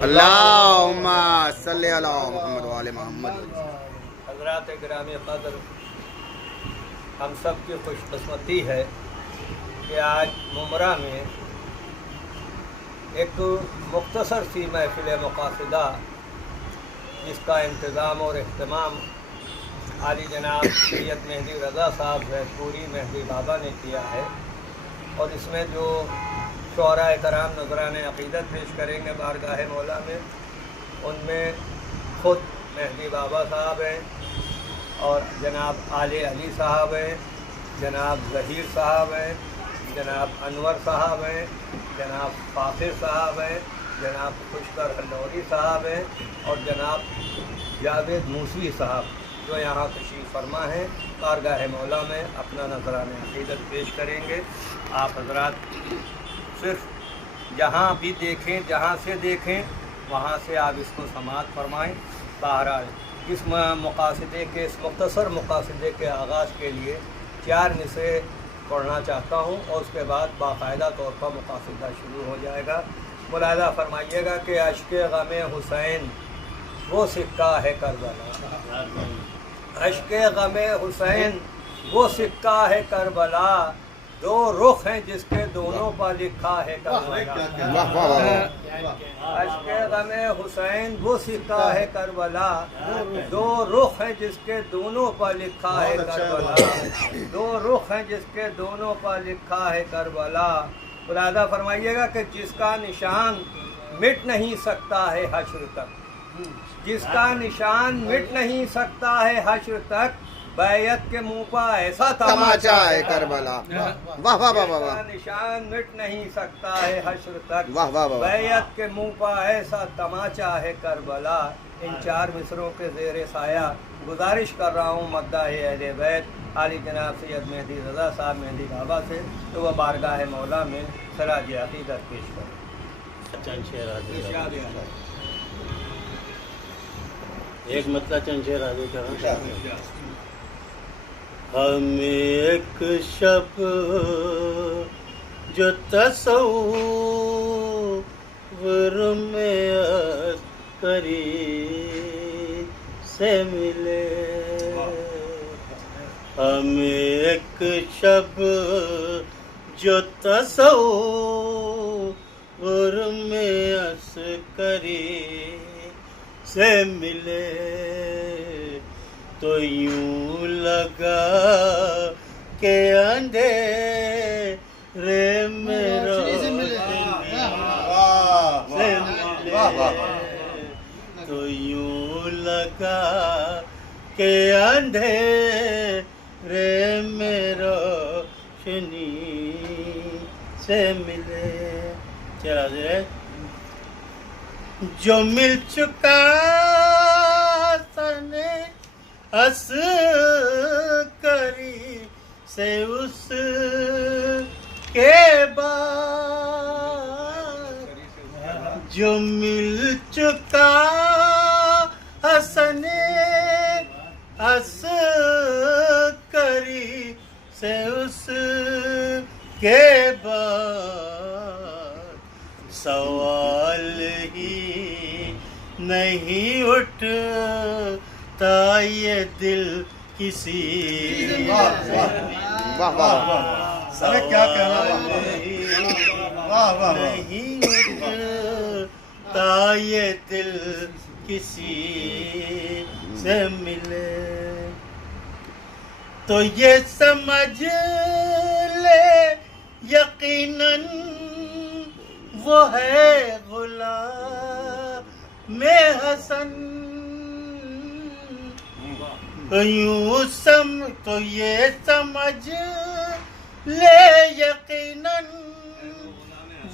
اللہم صلی علی محمد وعلی محمد۔ حضرات گرامی قدر، ہم سب کی خوش قسمتی ہے کہ آج ممرہ میں ایک مختصر سی محفل مقاصدہ جس کا انتظام اور اہتمام عالی جناب سید مہدی رضا صاحب زیتپوری مہدی بابا نے کیا ہے، اور اس میں جو شعراء کرام نذران عقیدت پیش کریں گے بارگاہ مولا میں، ان میں خود مہدی بابا صاحب ہیں اور جناب آل علی صاحب ہیں، جناب ظہیر صاحب ہیں، جناب انور صاحب ہیں، جناب فاخر صاحب ہیں، جناب خوشگر ہلوری صاحب ہیں، اور جناب جاوید موسوی صاحب جو یہاں تشریف فرما ہیں، بارگاہ مولا میں اپنا نذران عقیدت پیش کریں گے۔ آپ حضرات صرف جہاں بھی دیکھیں، جہاں سے دیکھیں وہاں سے آپ اس کو سماعت فرمائیں۔ بہرحال اس مقاصدے کے، اس مختصر مقاصدے کے آغاز کے لیے 4 مصرعے پڑھنا چاہتا ہوں، اور اس کے بعد باقاعدہ طور پر مقاصدہ شروع ہو جائے گا۔ ملاحظہ فرمائیے گا کہ اشک غم حسین وہ سکہ ہے کربلا، اشک غم حسین وہ سکہ ہے کربلا، دو رخ ہیں جس کے دونوں پر لکھا ہے کربلا، اشک غم حسین وہ سکہ ہے کربلا، دو رخ ہیں جس کے دونوں پر لکھا ہے کربلا، دو رخ ہیں جس کے دونوں پر لکھا ہے کربلا۔ ملاحظہ فرمائیے گا کہ جس کا نشان مٹ نہیں سکتا ہے حشر تک، جس کا نشان مٹ نہیں سکتا ہے حشر تک، بیعت کے منہ پا ایسا تماچا ہے کربلا، واہ واہ واہ واہ، جس کا نشان مٹ نہیں سکتا ہے حشر تک، واہ واہ واہ، بیعت کے منہ پا ایسا تماچا ہے کربلا۔ ان 4 مصروں کے زیر سایہ گزارش کر رہا ہوں مداح اہل بیت عالی جناب سید مہدی رضا صاحب مہدی بابا سے، تو وہ بارگاہ مولا میں خراج عقیدت پیش کریں۔ چند شعر ایک مطلب چند شعر آگے کروں۔ ہم ایک شب جو تصور میں عسکری سے ملے، ہم ایک شب جو تصور میں عسکری سے ملے، تو یوں لگا کہ اندھیرے میں روشنی سے ملے، تو یوں لگا کہ اندھیرے میں روشنی سے ملے۔ چلا دے جو مل چکا سنے عسکری سے اس کے بعد، جو مل چکا حسن عسکری سے اس کے بعد، سوال ہی نہیں اٹھتا یہ دل کسی کیا کہنا، نہیں اٹھتا یہ دل کسی سے ملے، تو یہ سمجھ لے یقیناً وہ ہے غلام حسن، تو یہ سمجھ لے یقیناً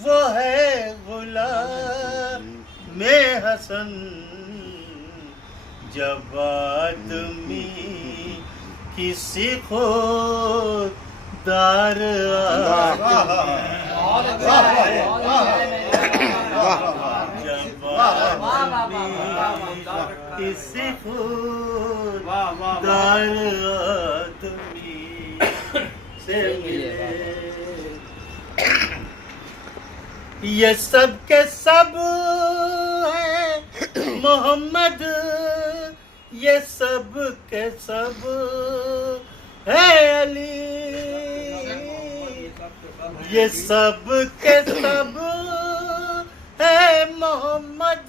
وہ ہے غلام حسن، جب آدمی کسی خود دار جب آدمی کسی خود دار آدمی سے ملے، یہ سب کے سب محمد یہ سب کے سب ہے علی، یہ سب کے سب ہے محمد،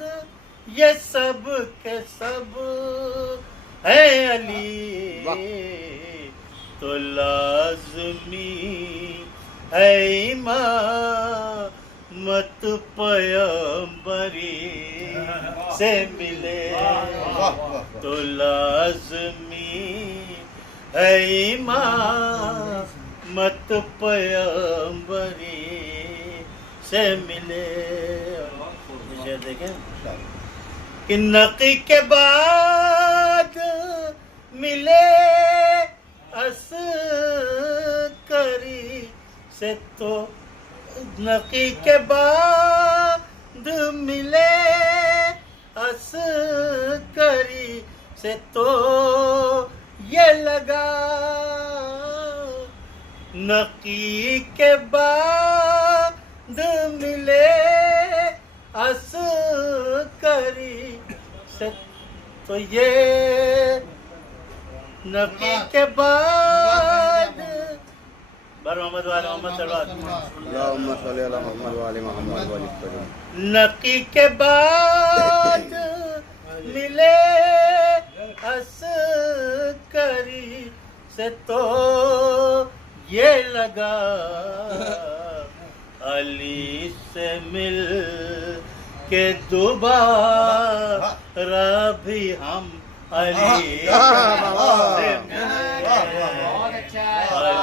یہ سب کے سب ہے علی، تو لازمی ہے امامت پیغمبری سے ملے، تو لازمی ہے امامت پیغمبری سے ملے۔ یہ دیکھیں کہ نقی کے بعد ملے عسکری سے، تو نقی کے بعد ملے عسکری سے تو یہ لگا، نقی کے بعد ملے عسکری سے تو یہ نقی کے بعد بر محمد والے محمد صلی اللہ علیہ وسلم، اللہم صلی علی محمد وعلی محمد وعلی وسلم۔ نقی کے بعد ملے عسکری سے تو یہ لگا، علی سے مل کے دوبارہ بھی ہم علی سے علی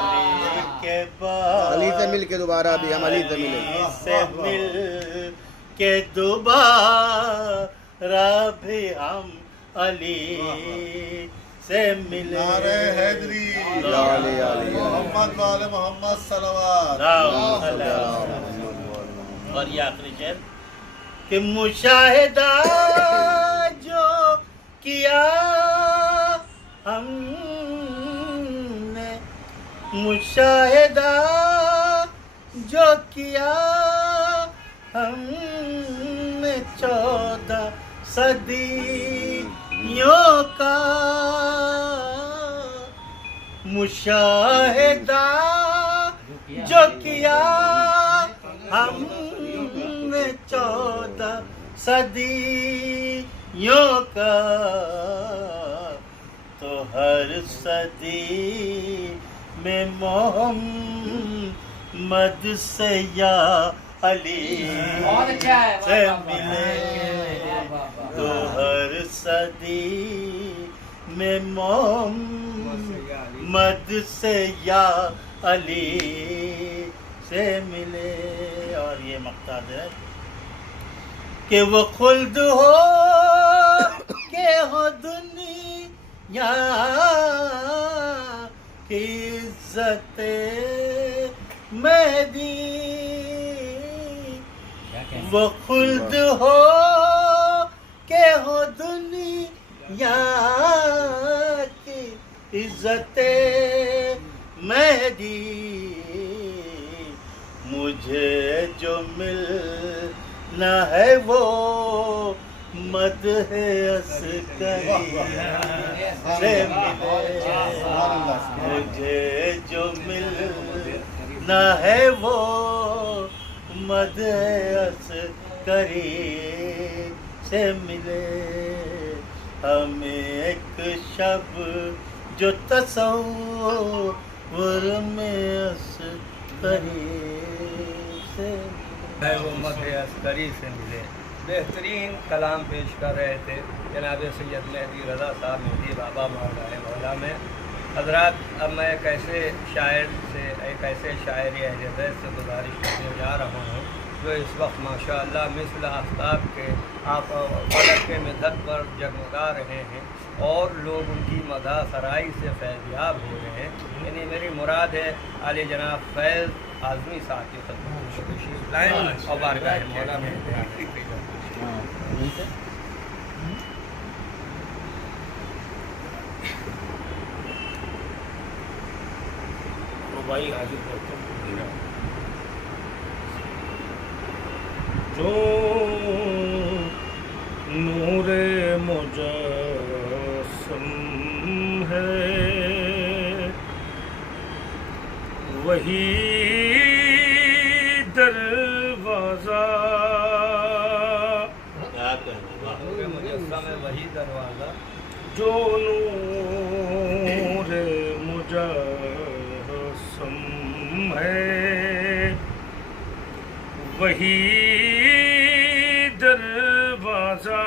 کے بعد، علی سے مل کے دوبارہ بھی ہم علی سے ملے، علی سے مل کے دوبارہ بھی ہم علی سے ملے۔ نعرہ حیدری، یا علی یا علی یا علی۔ محمد والے محمد صلوات۔ اور یہ آخری شعر کہ مشاہدہ جو کیا ہم نے، مشاہدہ جو کیا ہم نے 14 صدیوں کا، مشاہدہ جو کیا ہم نے 14 صدیوں کا، تو ہر صدی میں محمد سے یا علی سے ملے، تو ہر صدی میں محمد سے یا علی سے ملے۔ اور یہ مقصد ہے کہ وہ خلد ہو کہ ہو دنیا کی عزت مہدی، وہ خلد ہو کہ ہو دنیا کی عزت مہدی، مجھے جو ملنا ہے وہ مدح عسکری سے ملے، مجھے جو ملنا ہے وہ مدح عسکری سے ملے، ہمیں ایک شب جو تصور میں عسکری سے ہے وہ مدح عسکری سے ملے۔ بہترین کلام پیش کر رہے تھے جناب سید مہدی رضا صاحب مہدی بابا مولا میں۔ حضرات، اب میں ایک ایسے شاعر سے، ایک ایسے شاعری اہل بیت سے گزارش کرنے جا رہا ہوں جو اس وقت ماشاءاللہ مثل آفتاب کے فلک کے مدد پر جگمگا رہے ہیں اور لوگ ان کی مدح سرائی سے فیضیاب ہو رہے ہیں۔ یعنی میری مراد ہے علی جناب فیض اعظمی صاحب کی خدمت تشریف لائیں اور بارگاہ مولا میں بھائی حاضر کرتے جو نور مجسم ہے وہی دروازہ نور مجسم ہے وہی دروازہ جو نور مجسم ہے وہی دروازہ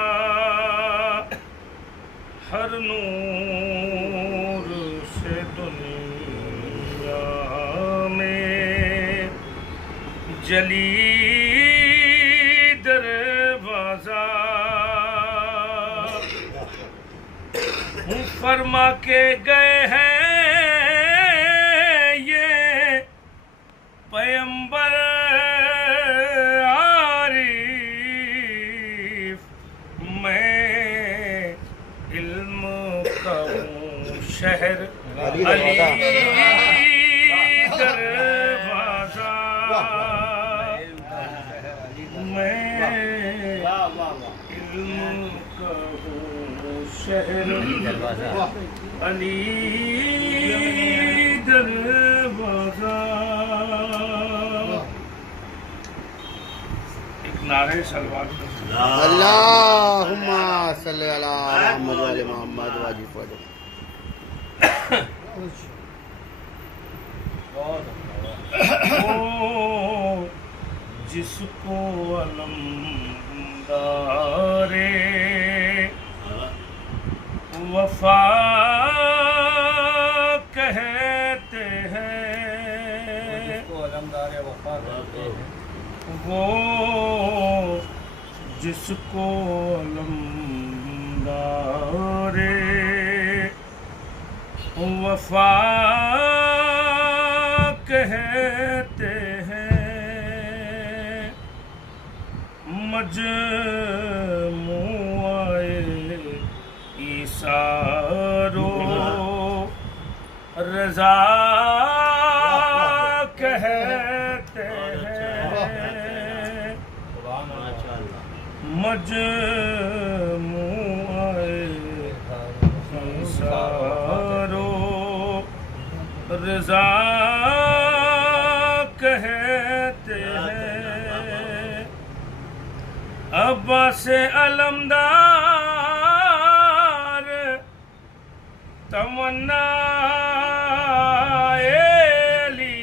ہر نور سے دنیا میں جلی دروازہ فرما کے گئے ہیں یہ پیمبر عارف میں علم کا ہوں شہر علی دروازہ میں علم کا ہوں شہر علی دروازہ. ایک نعرہ سلوات اللہم صلی علی محمد وعلی محمد واجب وجب. جس کو علمدارے وفا کہتے ہیں علمدار وفا کہتے ہیں وہ جس کو علمدار وفا کہتے ہیں مجموعہ ایثار و رضا کہتے ہیں مجموعہ ایثار و رضا کہتے ہیں عباس علمدار تمنا علی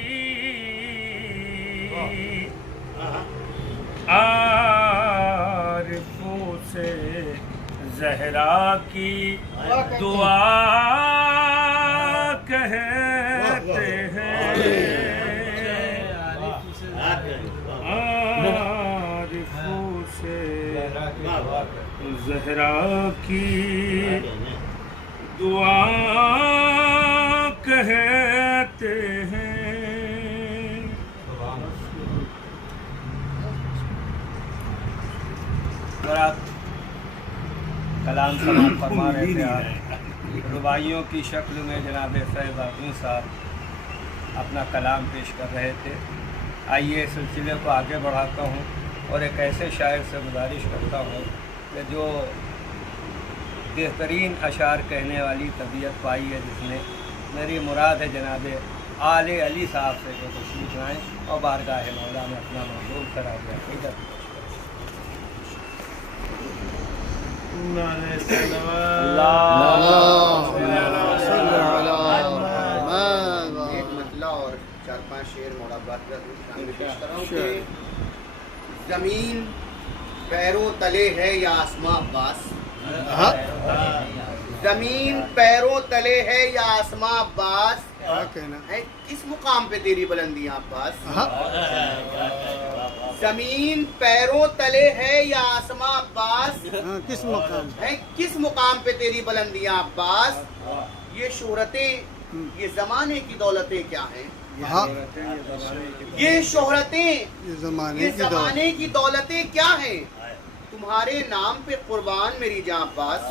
عارفوں سے زہرا کی دعا کہتے ہیں عارفوں سے زہرا کی دعا کہتے ہیں. اگر آپ کلام سماعت فرما رہے تھے آپ رباعیوں کی شکل میں جناب فیض آدمی صاحب اپنا کلام پیش کر رہے تھے. آئیے اس سلسلے کو آگے بڑھاتا ہوں اور ایک ایسے شاعر سے گزارش کرتا ہوں کہ جو بہترین اشعار کہنے والی طبیعت پائی ہے جس نے. میری مراد ہے جناب آل علی صاحب سے جو تشریف لائیں اور بارگاہ مولا میں اپنا معلوم کرا دیا. ادھر ایک مطلع اور 4-5 شعر مولا باقر پیش کر رہا ہوں کہ زمین پیروں تلے ہے یا آسماں عباس. زمین پیروں تلے ہے یا آسماں عباس ہے کس مقام پہ تیری بلندیاں عباس. زمین پیروں تلے ہے یا آسماں عباس کس مقام ہے کس مقام پہ تیری بلندیاں عباس. یہ شہرتیں یہ زمانے کی دولتیں کیا ہیں. یہ شہرتیں یہ زمانے کی دولتیں کیا ہیں. تمہارے نام پہ قربان میری جاں عباس.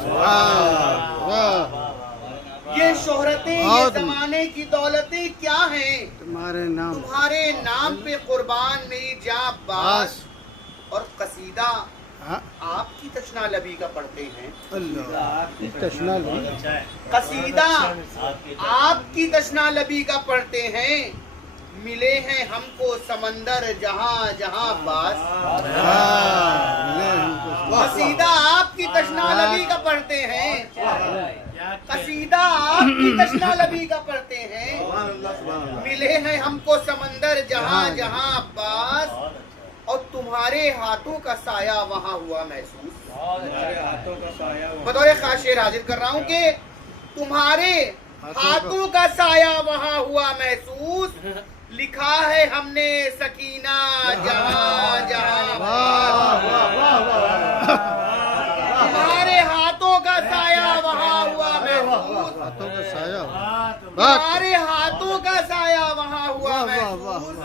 یہ شہرتیں یہ زمانے کی دولتیں کیا ہیں. تمہارے نام پہ قربان میری جاں عباس. اور قصیدہ آپ کی تشنا لبی کا پڑھتے ہیں، تشنا اچھا ہے قصیدہ آپ کی تشنا لبی کا پڑھتے ہیں، ملے ہیں ہم کو سمندر جہاں جہاں پاس. قصیدہ آپ کی تشنا لبی کا پڑھتے ہیں، قصیدہ آپ کی تشنا لبی کا پڑھتے ہیں، ملے ہیں ہم کو سمندر جہاں جہاں پاس، اور تمہارے ہاتھوں کا سایہ وہاں ہوا محسوس. بطور خاص شعر حاضر کر رہا ہوں کہ تمہارے ہاتھوں کا سایہ وہاں ہوا محسوس، لکھا ہے ہم نے سکینہ جہاں جہاں پاس. تمہارے ہاتھوں کا سایہ وہاں ہوا محسوس، تمہارے ہاتھوں کا سایہ وہاں ہوا محسوس،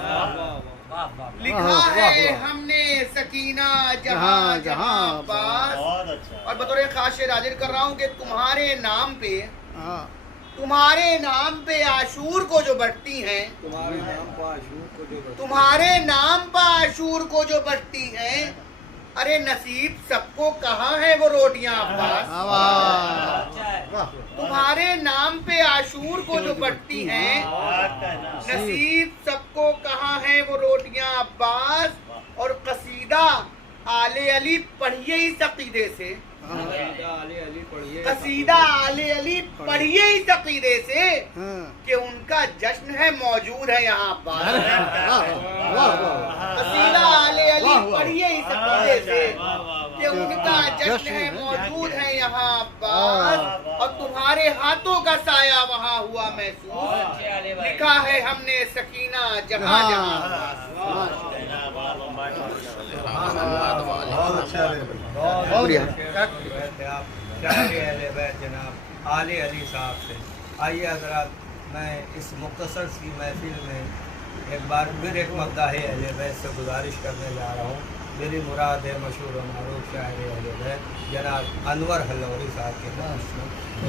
لکھا ہے ہم نے سکینہ جہاں جہاں پاس. بہت اچھا اور بطور خاص شعر حاضر کر رہا ہوں کہ تمہارے نام پہ عاشور کو جو بٹتی ہیں، تمہارے نام پہ عاشور کو جو بٹتی ہیں، ارے نصیب سب کو کہاں ہے وہ روٹیاں عباس. تمہارے نام پہ عاشور کو جو بٹتی ہیں، نصیب سب کو کہاں ہے وہ روٹیاں عباس. اور قصیدہ آل علی پڑھیے اس عقیدے سے، قصیدہ آل علی پڑھیے اس عقیدے سے کہ ان کا جشن ہے موجود ہے یہاں پاس. قصیدہ آل علی پڑھیے اس عقیدے سے کہ ان کا جشن ہے موجود ہے یہاں پاس، اور تمہارے ہاتھوں کا سایہ وہاں ہوا محسوس، لکھا ہے ہم نے سکینہ جہاں جہاں پاس. جناب آل علی صاحب سے. آئیے حضرات، میں اس مختصر سی محفل میں ایک بار پھر ایک مداح اہل بیت سے گزارش کرنے جا رہا ہوں. میری مراد ہے مشہور و معروف شاعر اہل بیت جناب انور حلوری صاحب کے پاس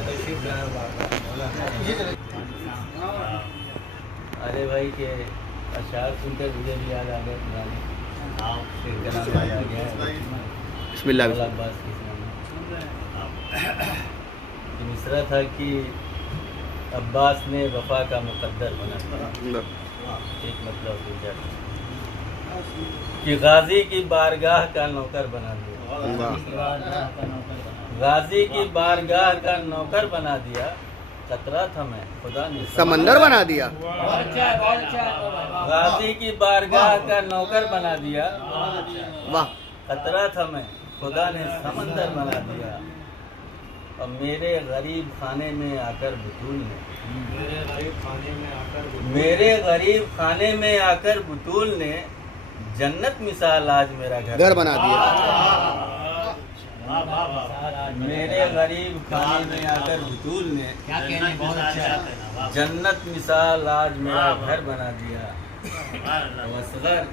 تشریف لائیں. ارے بھائی کہ اشعار سن کر مجھے بھی یاد آ گئے پرانے. بسم اللہ. مصرع تھا کہ عباس نے وفا کا مقدر بنا. ایک مطلب کہ غازی کی بارگاہ کا نوکر بنا دیا، غازی کی بارگاہ کا نوکر بنا دیا. قطرہ تھا میں خدا نے سمندر بنا دیا. غازی کی بارگاہ کا نوکر بنا دیا. واہ. قطرہ تھا میں خدا نے سمندر بنا دیا. اور میرے غریب خانے میں آ کر بطول نے، میرے غریب خانے میں آ کر بطول نے جنت مثال آج میرا گھر بنا دیا. میرے غریب خانے میں آ کر بطول نے جنت مثال آج میرا گھر بنا دیا. اصغر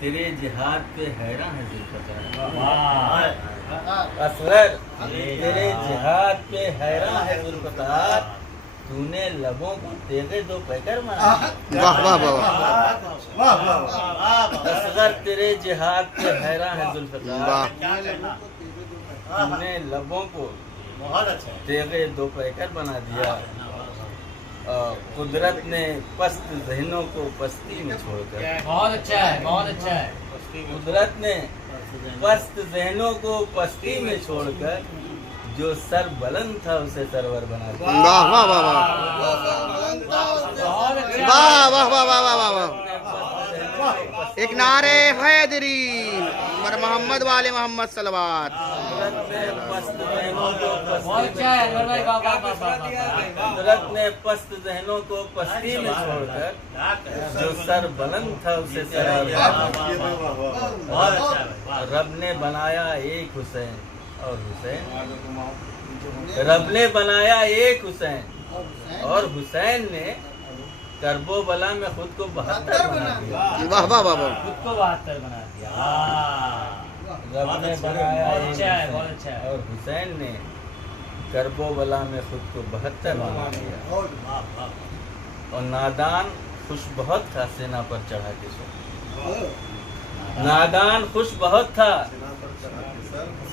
تیرے جہاد پہ حیران ہے ذوالفقار، اصغر تیرے جہاد پہ حیران ہے ذوالفقار، تو نے لبوں کو تیغے دو پیکر مارا. واہ واہ واہ. اصغر تیرے جہاد پہ حیران ہے ذوالفقار، تو نے لبوں کو تیغے دو پیکر بنا دیا. قدرت نے پست ذہنوں کو پستی میں چھوڑ کر، بہت اچھا ہے، بہت اچھا ہے. قدرت نے پست ذہنوں کو پستی میں چھوڑ کر جو سر بلند تھا اسے سرور بنا دیا. واہ واہ واہ واہ. واہ واہ واہ واہ واہ واہ. ایک نعرے حیدری اور محمد والے محمد صلوات. بہت اچھا ہے انور بھائی. قدرت نے پست ذہنوں کو پستی میں چھوڑ کر جو سر بلند تھا اسے سرور بنا دیا. رب نے بنایا ایک حسین اور حسین، رب نے بنایا ایک حسین اور حسین نے کرب و بلا میں خود کو 72 بنا دیا. واہ واہ واہ واہ. خود کو 72 بنا دیا. رب نے بنایا بہت ایک اچھا ہے، حسین بہت اچھا ہے. اور حسین نے کرب و بلا میں خود کو 72 بنا دیا. اور نادان خوش بہت تھا سینا پر چڑھا کے سو، نادان خوش بہت تھا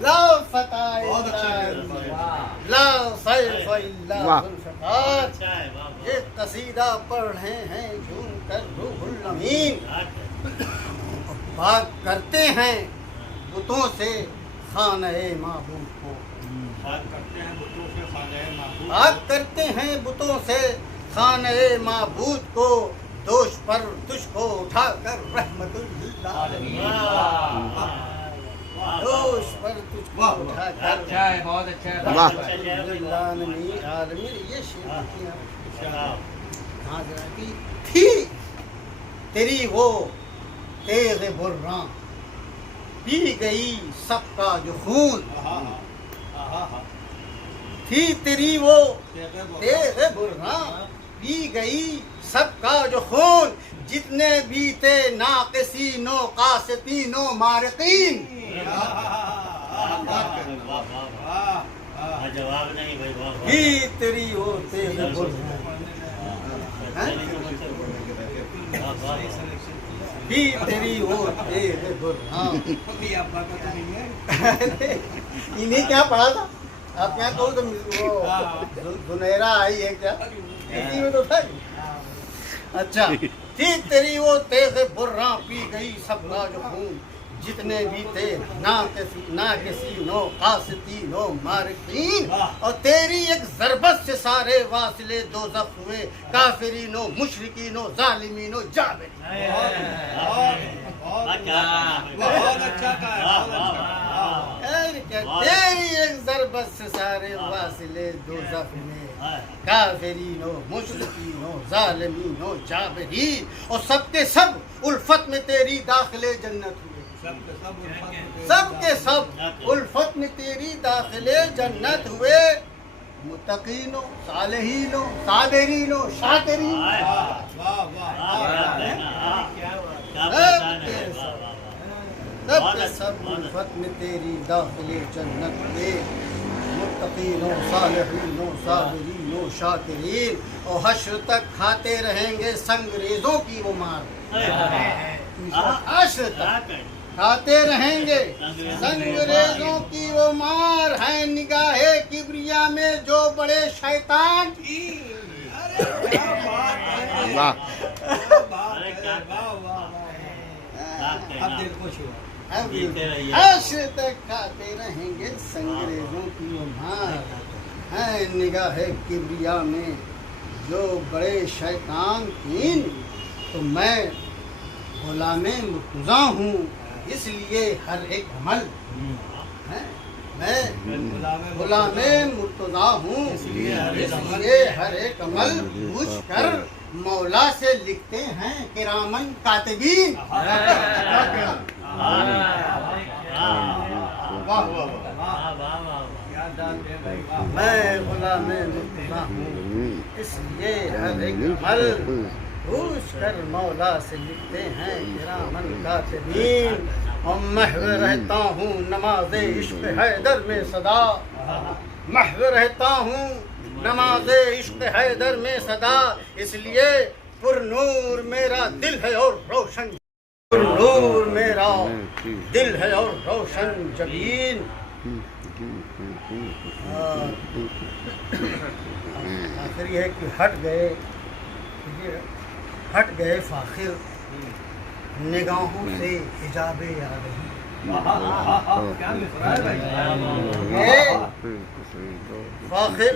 لا فتح لا سیف الا واہ۔ ذوالفقار، یہ قصیدہ پڑھ رہے ہیں جھوم کر روح الامین، بات کرتے ہیں بتوں سے خانہ معبود کو، بات کرتے ہیں بتوں سے خانہ معبود کو، دوش پر تجھ کو اٹھا کر رحمت للعالمین، دوش پر تجھ کو اٹھا کر اچھا ہے، بہت اچھا ہے، واہ۔ للعالمین عالمین، یہ شعر دیکھیے آپ۔ کہاں ذرا کی تھی تیری وہ تیغ براں، پی گئی سب کا جو خون، تھی تیری وہ تیغ براں، پی گئی سب کا جو خون، جتنے بھی تھے ناقصین و قاسطین و مارقین، جواب نہیں بھائی، تھی تیری وہ تیغ براں، تھی تیری وہ تیغ براں۔ انہیں کیا پڑھا تھا آپ کیا کہو تو وہ زنیرہ آئی ہے کیا اسی میں تو تھا۔ اچھا، تھی تیری وہ تیغ براں، پی گئی سب کا جو خون، جتنے بھی تھے ناقصین و قاسطین و مارقین، اور تیری ایک ضربت سے سارے واصلے دوزخ ہوئے، کافرین و مشرکین و ظالمین و جابرین۔ تیری ایک ضربت سے سارے واصلے دوزخ میں، کافرین و مشرکین و ظالمین و جابرین، اور سب کے سب الفت میں تیری داخلے جنت ہوئے، سب کے سب الفت میں تیری داخلے جنت ہوئے، متقین و صالحین و صابرین و شاکرین، سب کے سب الفت میں تیری داخلے جنت ہوئے، متقین و صالحین و صابرین و شاکرین، اور حشر تک کھاتے رہیں گے سنگریزوں کی وہ مار، حشر تک کھاتے رہیں گے سنگریزوں کی وہ مار، ہے نگاہ کبریا میں جو بڑے شیطان، واہ۔ حشر تک کھاتے رہیں گے سنگریزوں کی وہ مار، ہے نگاہ کبریا میں جو بڑے شیطان تین، تو میں غلام مرتضیٰ ہوں، اس لیے ہر ایک عمل، میں غلام مرتضیٰ ہوں، اس لیے ہر ایک عمل پوچھ کر مولا سے لکھتے ہیں کرامن کاتبین۔ میں غلام مرتضیٰ ہوں، اس لیے ہر ایک عمل پوچھ کر مولا سے لکھتے ہیں کرامن کاتبین، اور محو رہتا ہوں نماز عشق حیدر میں صدا، محو رہتا ہوں نماز عشق حیدر میں صدا، اس لیے پر نور میرا دل ہے اور روشن، پر نور میرا دل ہے اور روشن جبین۔ آخر یہ ہے کہ ہٹ گئے فاخر نگاہوں سے حجابے آ رہی، فاخر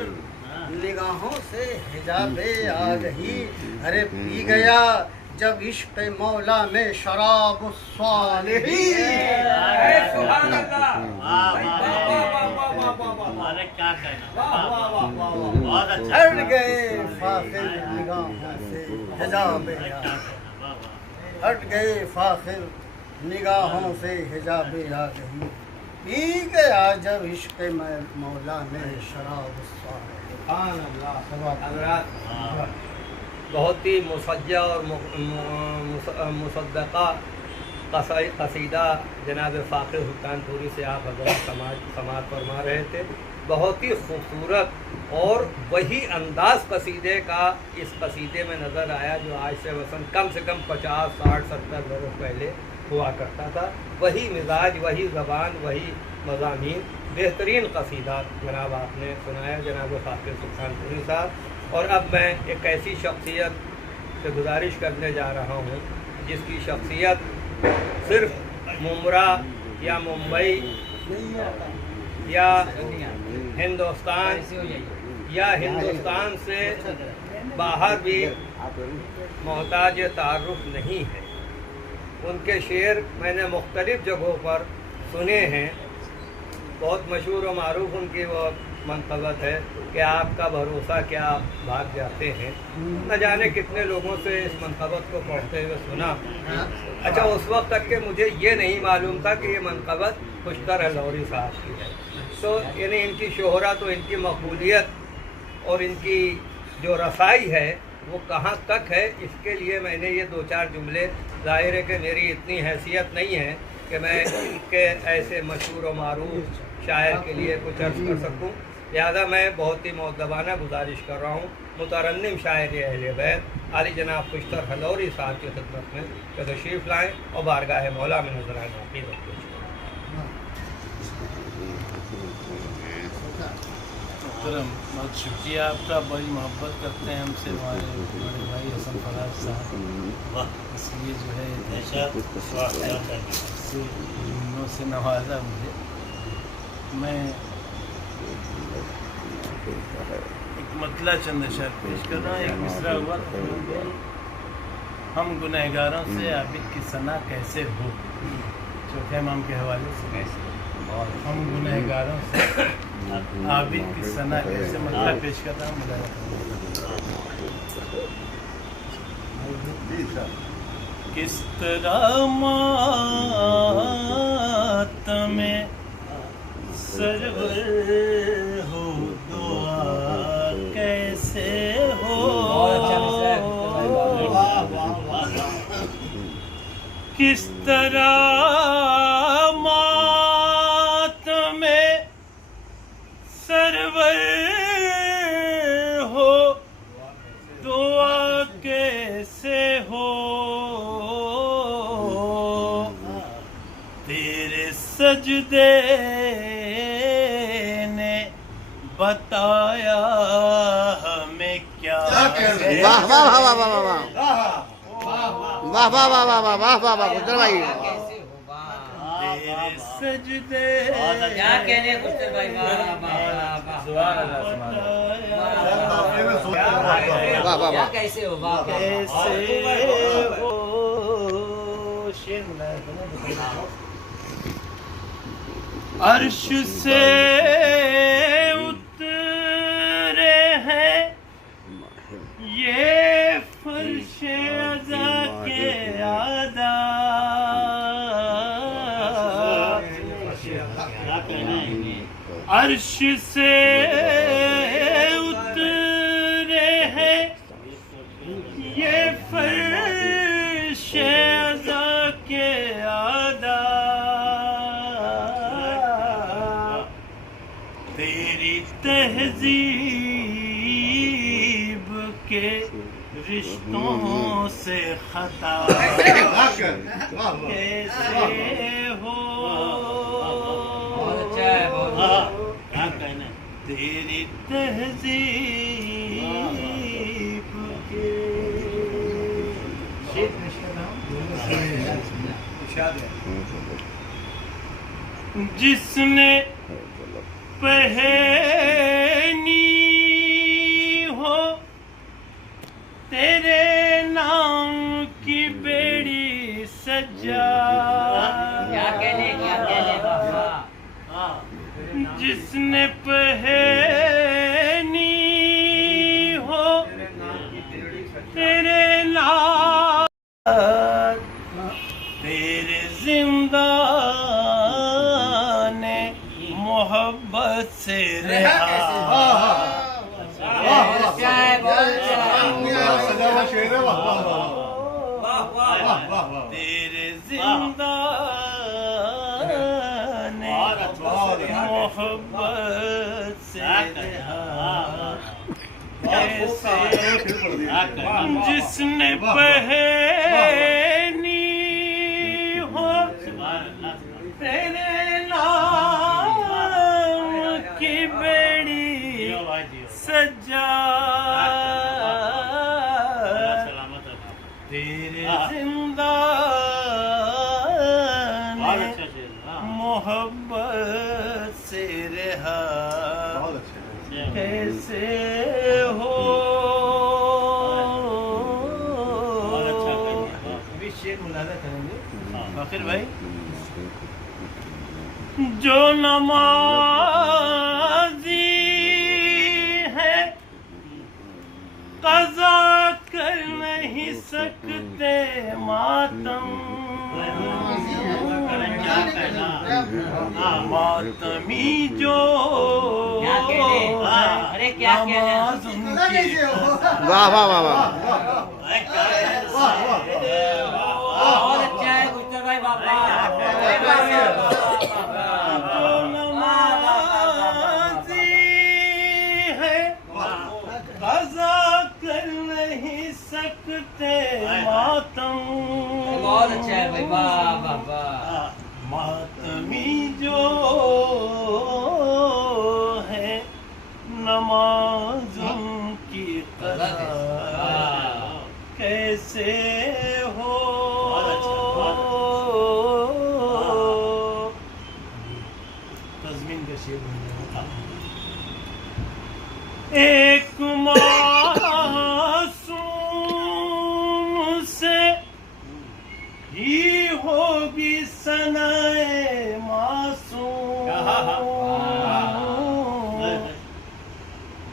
نگاہوں سے حجابے آ رہی، ارے پی گیا جب عشق مولا میں شراب الصالحین، ہٹ گئے فاخر نگاہوں سے حجابے آ رہی، ہٹ گئے فاخر نگاہوں سے حجابے آ گئی، پی گیا جب عشق مولا میں شراب الصالحین۔ بہت ہی مسجع اور مصدقہ قصیدہ جناب فاخر سلطان پوری سے آپ حضرات سماعت فرما رہے تھے، بہت ہی خوبصورت اور وہی انداز قصیدے کا اس قصیدے میں نظر آیا جو آج سے مثلاً کم 50 60 70 برس پہلے ہوا کرتا تھا، وہی مزاج، وہی زبان، وہی مضامین، بہترین قصیدہ جناب آپ نے سنایا جناب حافظ سلطان پوری صاحب۔ اور اب میں ایک ایسی شخصیت سے گزارش کرنے جا رہا ہوں جس کی شخصیت صرف ممرا یا ممبئی یا ہندوستان یا ہندوستان سے باہر بھی محتاج تعارف نہیں ہے۔ ان کے شعر میں نے مختلف جگہوں پر سنے ہیں۔ بہت مشہور و معروف ان کی وہ منقبت ہے کہ آپ کا بھروسہ کیا آپ بھاگ جاتے ہیں۔ نہ جانے کتنے لوگوں سے اس منقبت کو پڑھتے ہوئے سنا۔ اچھا، اس وقت تک کہ مجھے یہ نہیں معلوم تھا کہ یہ منقبت خوشتر ہلوری صاحب کی ہے۔ تو یعنی ان کی شہرت و ان کی مقبولیت اور ان کی جو رسائی ہے وہ کہاں تک ہے، اس کے لیے میں نے یہ 2-4 جملے، ظاہر ہے کہ میری اتنی حیثیت نہیں ہے کہ میں ان کے ایسے مشہور و معروف شاعر کے لیے کچھ عرض کر سکوں، لہذا میں بہت ہی مؤدبانہ گزارش کر رہا ہوں مترنم شاعر اہل بیت علی جناب خوشتر ہلوری صاحب کی خدمت میں کہ تشریف لائیں اور بارگاہ مولا میں نظرانہ عقیدت پیش کریں۔ محترم، بہت شکریہ آپ کا، بڑی محبت کرتے ہیں ہم سے ہمارے بڑے بھائی حسن فراز صاحب، اس لیے جو ہے جملوں سے نوازا مجھے۔ میں ایک مطلع چند اشعار پیش کر رہا ہوں۔ ایک مصرع ہوا، ہم گنہگاروں سے عابد کی ثنا کیسے ہو، چوتھے امام کے حوالے سے، ہم گنہگاروں سے عابد کی ثنا کیسے، مطلع پیش کر رہا ہوں، کس طرح ماتم سرور ہو، دعا کیسے ہو، کس طرح ماتم سرور ہو، دعا کیسے ہو، تیرے سجدے نے بتایا ہمیں کیا ہے۔ واہ واہ واہ واہ واہ واہ واہ واہ واہ واہ واہ واہ واہ واہ خوشتر بھائی، تیرے سجدے کیا کہنے خوشتر بھائی، واہ واہ واہ، کیسے ہو، واہ کیسے ہو، عرش سے اترے ہیں یہ فرش عزا کے آداب، عرش سے اترے ہیں یہ فرش عزا کے آداب، تیری تہذیب کے رشتوں سے خطا کیسے ہو، تیری تہذیب کے جس نے پہنی ہو تیرے نام کی بیڑی سجا، کیا کہنے جس نے پہنی ہو تیرے نام، تیرے زندان محبت سے رہا، تیرے زندان محبت سے رہا، جس نے پہنی ہو جان تیرے زندہ محبت سے رہا کیسے ہو ابھی شعر ملاحظہ کریں گے فاخر بھائی جو نمازی ہے قضا کر نہیں سکتے ماتم ماتمی جو نماز ان کی واہ واہ واہ واہ بہت اچھا ہے گجر بھائی باپا جو نمازی ہے قضا کر نہیں سکتے ماتم بہت اچھا ہے بھائی واہ واہ واہ ماتمی جو ہے نماز ان کی قضا کیسے ہو تضمین کا شعر بن جائے ایک معصوم سے ہی ہوگی ثنائے معصوم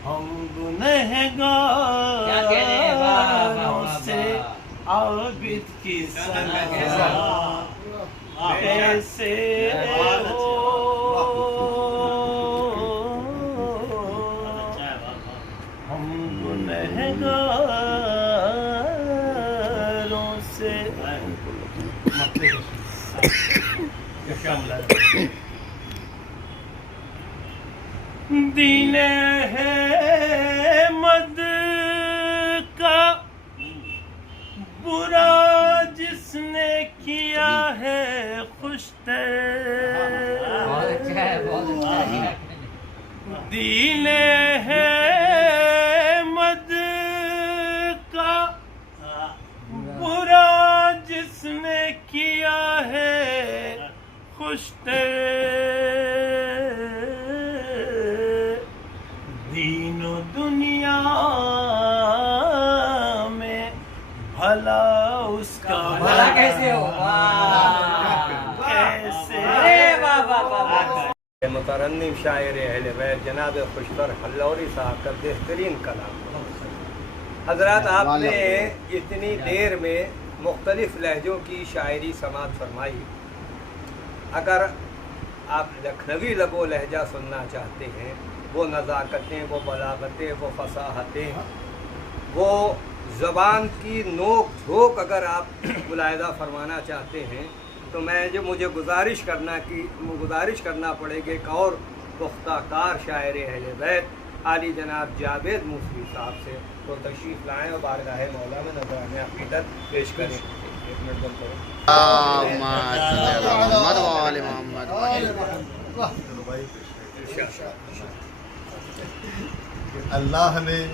ہم گنہگاروں سے عابد کی ثنا کیسے ہو ہم گنہگاروں سے دین ہے مد کا برا جس نے کیا ہے خوش بہت اچھا ہے بہت اچھا ہے دین ہے مد کا برا جس نے کیا ہے خوش دین و دنیا میں بھلا اس کا بھلا کیسے ہو کیسے مترنم شاعر اہل بیت جناب خوشتر حلوری صاحب کا بہترین کلام حضرات آپ نے اتنی دیر میں مختلف لہجوں کی شاعری سماعت فرمائی اگر آپ لکھنوی لب و لہجہ سننا چاہتے ہیں وہ نزاکتیں وہ بلاغتیں وہ فصاحتیں وہ زبان کی نوک جھوک اگر آپ ملاحظہ فرمانا چاہتے ہیں تو مجھے گزارش کرنا پڑے گی ایک اور پختہ کار شاعر اہل بیت عالی جناب جاوید موسوی صاحب سے تو تشریف لائیں اور بارگاہ مولا میں نذرانہ عقیدت پیش کریں. ایک منٹ بند کریں. محمد وآل محمد. اللہ نے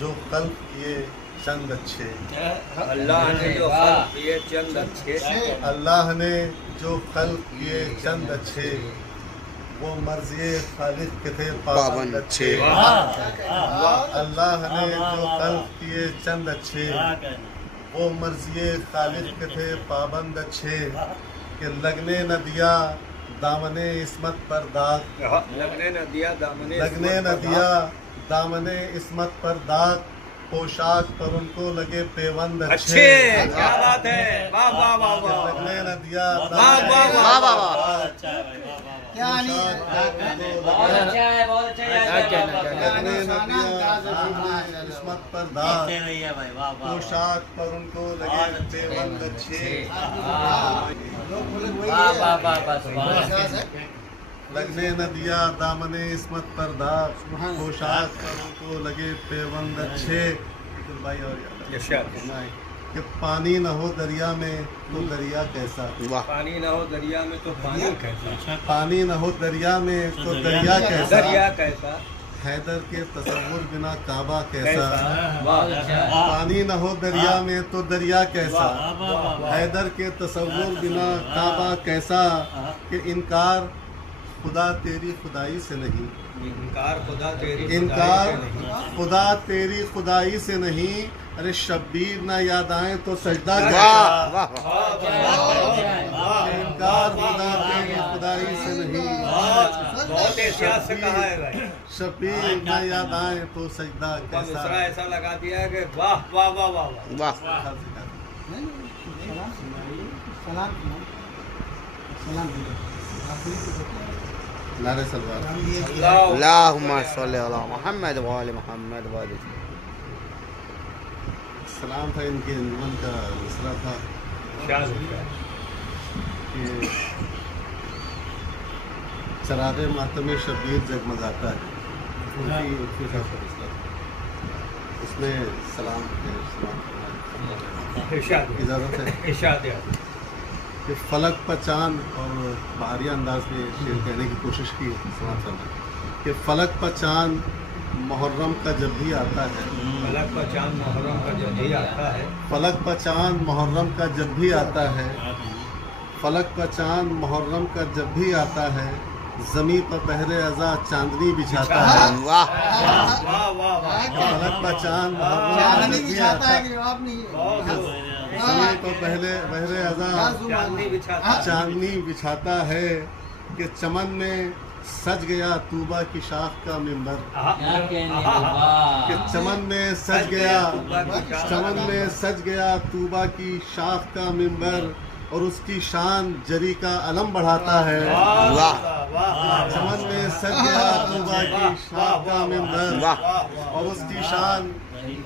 جو خلق کیے چند اچھے اللہ نے جو خلق کیے چند اچھے اللہ نے جو خلق کیے چند اچھے وہ مرضی خالق کے تھے پابند اچھے اللہ نے جو خلق کیے چند اچھے وہ مرضی خالق کے تھے پابند اچھے کہ لگنے نہ دیا دامن عصمت پر داغ لگنے نہ دیا دامن عصمت پر داغ پوشاک پر ان کو لگے پیوند اچھے. کیا بات ہے. واہ واہ واہ واہ. لگنے نہ دیا واہ واہ واہ واہ. بہت اچھا ہے بہت اچھا ہے لگنے نہ دیا عصمت پر داغ پوشاک پر ان کو لگے پیوند اچھے لگنے نہ دیا دامن عصمت پر داغ پوشاک پر ان کو لگے پیوند اچھے. کہ پانی نہ ہو دریا میں تو دریا کیسا پانی نہ ہو دریا میں تو پانی کیسا پانی نہ ہو دریا میں تو دریا کیسا دریا کیسا حیدر کے تصور بنا کعبہ کیسا بہت اچھا پانی نہ ہو دریا میں تو دریا کیسا حیدر کے تصور بنا کعبہ کیسا کہ انکار خدا تیری خدائی سے نہیں انکار خدا تیری انکار خدا تیری خدائی سے نہیں ارے شبیر نہ یاد آئیں تو سجدہ کیسا واہ واہ انکار خدا تیری خدائی سے نہیں بہت احتیاط سے کہا ہے بھائی شبیر نہ یاد آئیں تو سجدہ مصرا کیسا ایسا لگا دیا ہے کہ واہ واہ واہ واہ واہ واہ نعرہ سلوار اللہم صلی علی محمد وآل محمد وآل سلام تھا ان کے انجمن کا مصرع تھا کہ چراغ ماتم شبیر جگمگاتا ہے اس میں سلام اجازت ہے کہ فلک پر چاند اور بحریہ انداز میں شعر کہنے کی کوشش کی سماعت کرنا کہ فلک پر چاند محرم کا جب بھی آتا ہے فلک پر چاند محرم کا جب بھی آتا ہے فلک پر چاند محرم کا جب بھی آتا ہے فلک پر چاند محرم کا جب بھی آتا ہے زمیں پر بہر ازاں چاندنی بچھاتا ہے واہ واہ واہ واہ فلک پر چاند محرم کا جب بھی آتا ہے زمیں پر بہر ازاں چاندنی بچھاتا چاندنی بچھاتا ہے کہ چمن میں سج گیا طوبہ کی شاخ کا منبر کیا کہنے کہ واہ چمن میں سج گیا چمن میں سج گیا طوبہ کی شاخ کا منبر اور اس کی شان جری کا علم بڑھاتا ہے چمن میں سج گیا طوبہ کی شاخ کا منبر واہ اور اس کی شان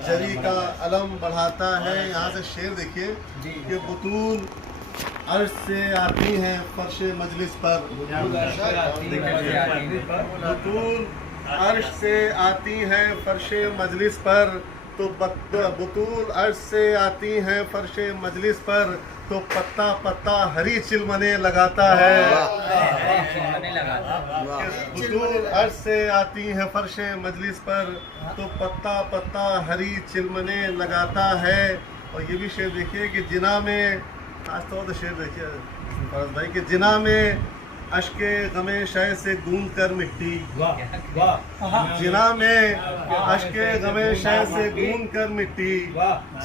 جری کا علم بڑھاتا ہے یہاں سے شعر دیکھیے کہ بطول عرش سے آتی ہیں فرش مجلس پر بطول عرش سے آتی ہیں فرش مجلس پر تو بطول عرش سے آتی ہیں فرش مجلس پر تو پتا پتا ہری چلمنے لگاتا ہے بطول عرش سے آتی ہیں فرش مجلس پر تو پتا پتا ہری چلمنے لگاتا ہے اور یہ بھی شعر دیکھیے کہ جنا میں خاص طور سے شعر دیکھیے فارس بھائی کہ جنا میں اشک غم شے سے گونگ کر مٹی جنا میں اشک غم شے سے گونگ کر مٹی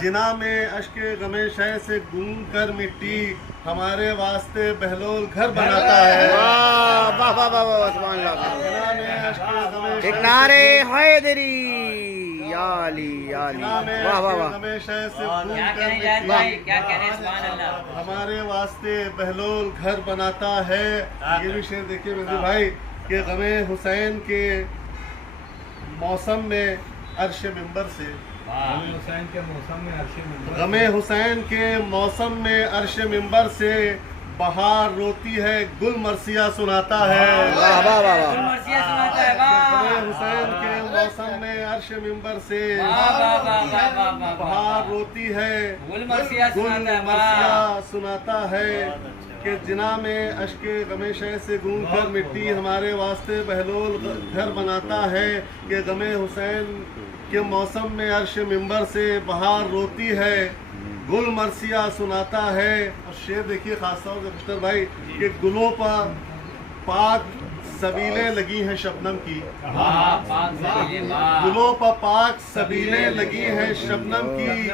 جنا میں اشک غم شے سے گونگ کر مٹی ہمارے واسطے بہلول گھر بناتا ہے واہ واہ واہ واہ واہ سبحان اللہ جنا میں اشک غم ایک نعرے حیدری یا علی یا علی جنا میں واہ واہ اشک واہ غم شے سے گونگ کیا کر کہنے جائے مٹی بھائی کیا کہنے سبحان اللہ ہمارے واسطے بہلول گھر بناتا ہے یہ بھی شعر دیکھیے مہدی بھائی کہ غم حسین کے موسم میں عرش منبر سے غم حسین کے موسم میں عرش منبر سے بہار روتی ہے گل مرثیہ سناتا ہے واہ واہ واہ واہ مرثیہ سناتا ہے غم واہ حسین کے موسم میں عرش منبر سے واہ واہ واہ واہ واہ واہ بہار روتی ہے گل مرثیہ گل سناتا ہے واہ مرثیہ سناتا ہے کہ جنا میں اشک غم شے سے گونگ کر مٹی ہمارے واسطے بہلول گھر بناتا ہے کہ غم حسین کے موسم میں عرش منبر سے بہار روتی ہے گل مرثیہ سناتا ہے اور شعر دیکھیے خاص طور سے مشتر بھائی کہ گلوں پر پاک سبیلیں لگی ہیں شبنم کی واہ پاک سے واہ گلوں پر پاک سبیلیں لگی ہیں شبنم کی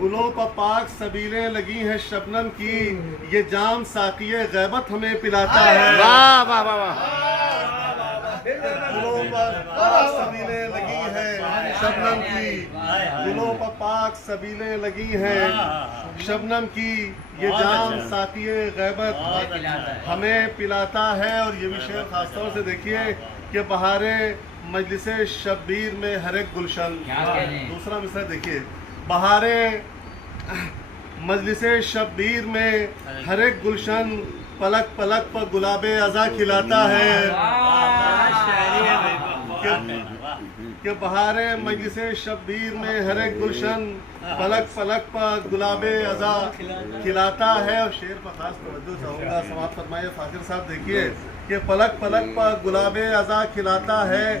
گلوں پر پاک سبیلیں لگی ہیں شبنم کی یہ جام ساقی غیبت ہمیں پلاتا ہے واہ واہ واہ واہ گلوں پر پاک سبیلیں لگی ہیں شبنم کی گلوں پر پاک سبیلیں لگی ہیں شبنم کی یہ جام ساقی غیبت ہمیں پلاتا ہے اور یہ بھی شعر خاص طور سے دیکھیے کہ بہار مجلس شبیر میں ہر ایک گلشن دوسرا مصرع دیکھیے بہار مجلس شبیر میں ہر ایک گلشن پلک پلک پر گلاب ازاں کھلاتا ہے کہ بہار مجلس شبیر میں ہر ایک گلشن پلک پلک پر گلاب ازاں کھلاتا ہے اور شعر پر خاص توجہ چاہوں گا سماعت فرمائیے فاضل صاحب دیکھیے کہ پلک پلک پر گلاب ازاں کھلاتا ہے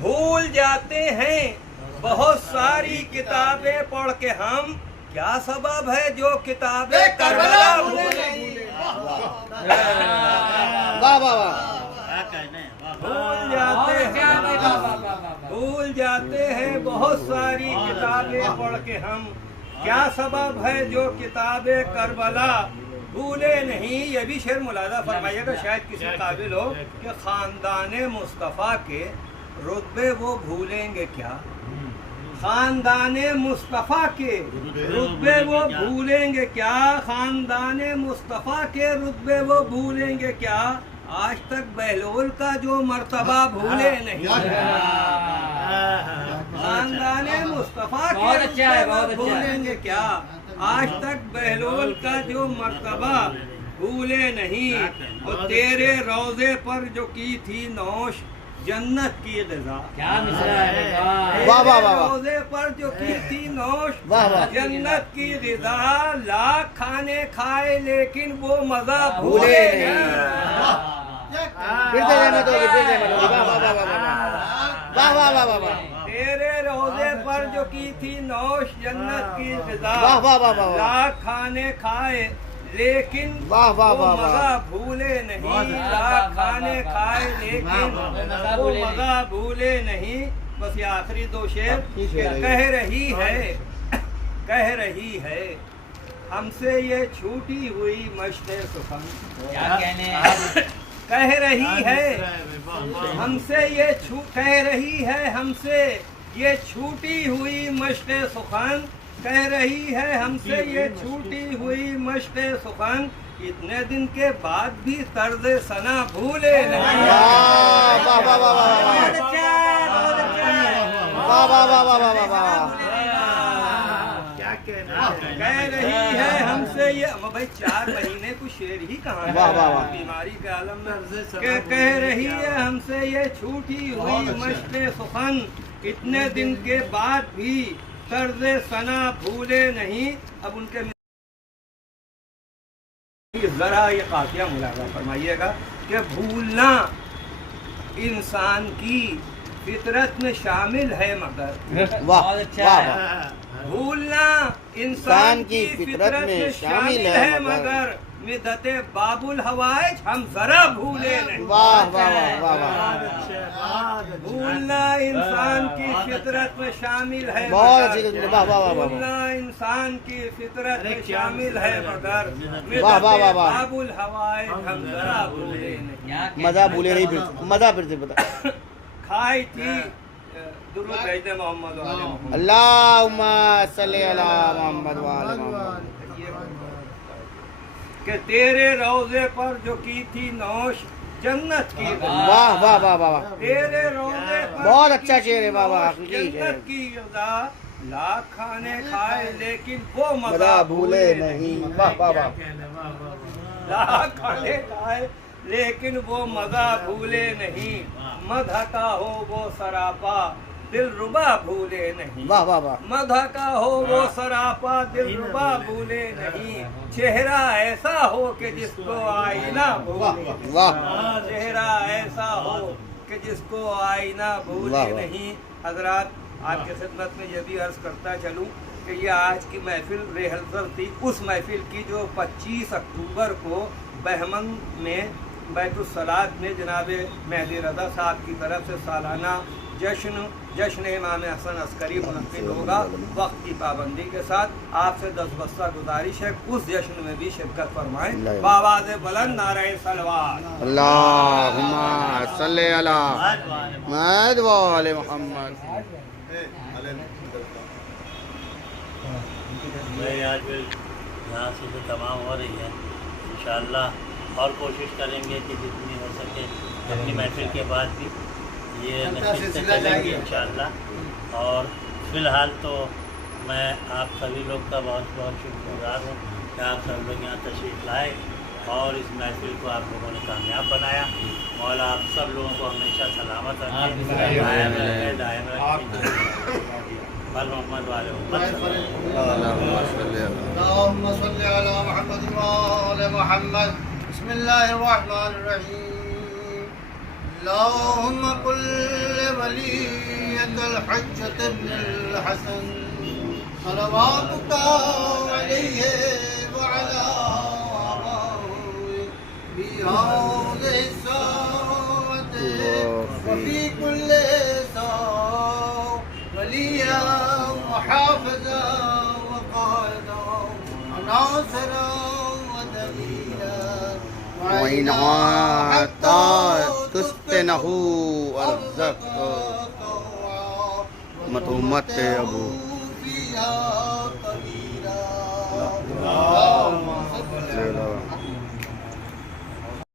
بھول جاتے ہیں بہت ساری کتابیں پڑھ کے ہم، کیا سبب ہے جو کتابیں کربلا بھولیں؟ واہ واہ واہ بھول جاتے ہیں بہت ساری کتابیں پڑھ کے ہم، کیا سبب ہے جو کتابیں کربلا بھولے نہیں؟ یہ بھی شعر ملاحظہ فرمائیے گا، شاید کسی قابل ہو کہ خاندان مصطفیٰ کے رتبے وہ بھولیں گے کیا؟ خاندان مصطفیٰ کے رتبے وہ بھولیں گے کیا؟ خاندان مصطفیٰ کے رتبے وہ بھولیں گے کیا؟ آج تک بہلول کا جو مرتبہ بھولے نہیں، خاندان مصطفیٰ کے رتبے وہ بھولیں گے کیا؟ آج تک بہلول کا جو مرتبہ بھولے نہیں، اور تیرے روضے پر جو کی تھی نوش جنت کی غذا، کیا مصرع ہے، واہ واہ واہ روزے پر جو کی تھی نوش واہ واہ جنت کی غذا، لاکھ کھانے کھائے لیکن وہ مزہ بھولے نہیں۔ پھر سے رحمت ہوگی، پھر سے رحمت ہوگی، واہ واہ واہ واہ واہ واہ واہ واہ تیرے روزے پر جو کی تھی نوش جنت کی غذا، واہ واہ واہ واہ لاکھ کھانے کھائے لیکن واہ واہ وہ واہ واہ مزہ بھولے نہیں، لاکھ کھانے کھائے لیکن وہ مزہ بھولے نہیں۔ بس یہ آخری دو شعر کہ کہہ رہی ہے ہم سے یہ چھوٹی ہوئی مشق سخن، کیا کہنے ہیں؟ کہہ رہی ہے ہم سے یہ چھوٹی ہوئی مشق سخن، کہہ رہی ہے ہم سے یہ چھوٹی ہوئی مشق سخن، اتنے دن کے بعد بھی طرز ثنا بھولے نہیں۔ واہ واہ واہ واہ واہ واہ واہ واہ واہ واہ کہہ رہی ہے ہم سے یہ بھائی 4 مہینے کچھ شعر ہی کہاں ہے، واہ واہ واہ بیماری کے عالم میں کہ کہہ رہی ہے ہم سے یہ چھوٹی ہوئی مشق سخن، اتنے دن کے بعد بھی طرز ثنا بھولے نہیں۔ اب ان کے ذرا یہ قافیہ ملاحظہ فرمائیے گا کہ بھولنا انسان کی فطرت میں شامل ہے، مگر واہ واہ بھولنا انسان کی فطرت میں شامل ہے، مگر مدت باب الحوائج ہم ذرا بھولے نہیں۔ واہ واہ واہ واہ بھولنا انسان کی فطرت میں شامل ہے، بہت اچھی، واہ واہ واہ بھولنا انسان کی فطرت میں شامل ہے، مگر واہ واہ واہ واہ باب الحوائج ہم ذرا بھولے نہیں۔ مزہ بھولے نہیں، پھر مزہ پھر سے بتا۔ کھائی تھی درود بھیجنے محمد و آل محمد، اللہم صلی علی محمد و آل محمد۔ کہ تیرے روضے پر جو کی تھی نوش جنت کی غذا، واہ واہ واہ واہ تیرے روضے پر بہت جو اچھا کی شعر ہے، واہ واہ، تھی حقیقی ہے۔ جنت کی غذا، لاکھ کھانے کھائے لیکن وہ مزہ مزہ بھولے نہیں، واہ واہ واہ لاکھ کھانے کھائے لیکن وہ مزہ بھولے نہیں، مدح کا ہو وہ سراپا دل ربا بھولے نہیں، واہ واہ واہ مدح کا ہو وہ سراپا دل ربا بھولے نہیں، چہرہ ایسا ہو کہ جس کو آئینہ بھولے، واہ چہرہ ایسا ہو کہ جس کو آئینہ بھولے واہ واہ۔ نہیں۔ حضرات آپ کی خدمت میں یہ بھی عرض کرتا چلوں کہ یہ آج کی محفل ریہرسل تھی اس محفل کی جو 25 اکتوبر کو بہمن میں بیت الصلاۃ میں جناب مہدی رضا صاحب کی طرف سے سالانہ جشن امام حسن عسکری منعقد ہوگا وقت کی پابندی کے ساتھ۔ آپ سے دستبستہ گزارش ہے اس جشن میں بھی شرکت فرمائیں، بآواز بلند نعرہ صلوات۔ اللہم صلی علی محمد و آل محمد۔ میں آج یہاں سے جو تمام ہو رہی ہے انشاءاللہ اور کوشش کریں گے کہ جتنی ہو سکے اپنی محفل کے بعد بھی یہ نشستیں چلیں گی انشاءاللہ۔ اور فی الحال تو میں آپ سبھی لوگ کا بہت بہت شکر گزار ہوں کہ آپ سب لوگ یہاں تشریف لائے اور اس محفل کو آپ لوگوں نے کامیاب بنایا۔ مولا آپ سب لوگوں کو ہمیشہ سلامت رکھے، دائم رکھے، بل محمد والے اللهم صل على محمد وآل محمد۔ بسم الله الرحمن الرحيم۔ اللهم كل وليك الحجة بن الحسن صلواتك عليه وعلى آبائه بهذه الساعة وفي كل ساعة وليا وحافظا وقائدا وناصرا ودليلا وعينها حتى تسكنه أرزق مت أبو فيها قليلا اللهم صل على